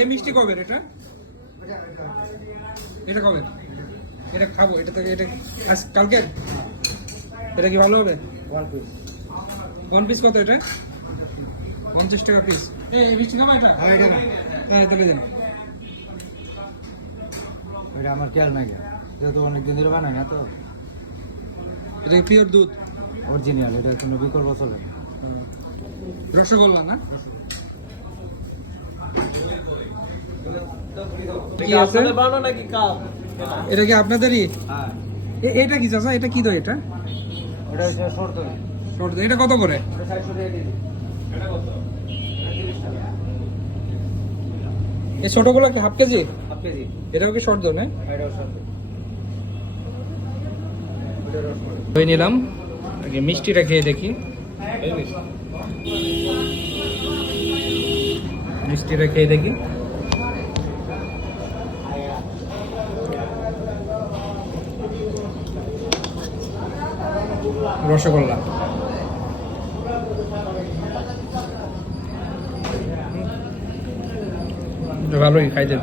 এ মিষ্টি কবে এটা? এটা কবে? এটা খাব এটা থেকে এটা কালকে? এটা কি ভালো হবে? কোন পিস কত এটা? পঞ্চাশ টাকা পিস এই মিষ্টি খাবা এটা? হ্যাঁ এটা দিন এটা আমার খেয়াল নাই। যেহেতু অনেকদিন ধরে বানাই না তো। এটা পিওর দুধ? অরিজিনাল এটা কোনো বিকল্প চলে। রসগোল্লা না কি আছে এটা কি আপনাদেরই? হ্যাঁ। এ- এটা কি চাচা? এটা কি দই এটা? এটা হচ্ছে শর্ত শর্ট দই। এটা কত করে? এই ছোটগুলো কি হাফ কেজি? Half KG. এটাও কি শর্ট দই না? শর্ত দই। নিলাম। আগে মিষ্টিটা খেয়ে দেখি। মিষ্টিটা খেয়ে দেখি। রসগোল্লা। ভালোই খাইতে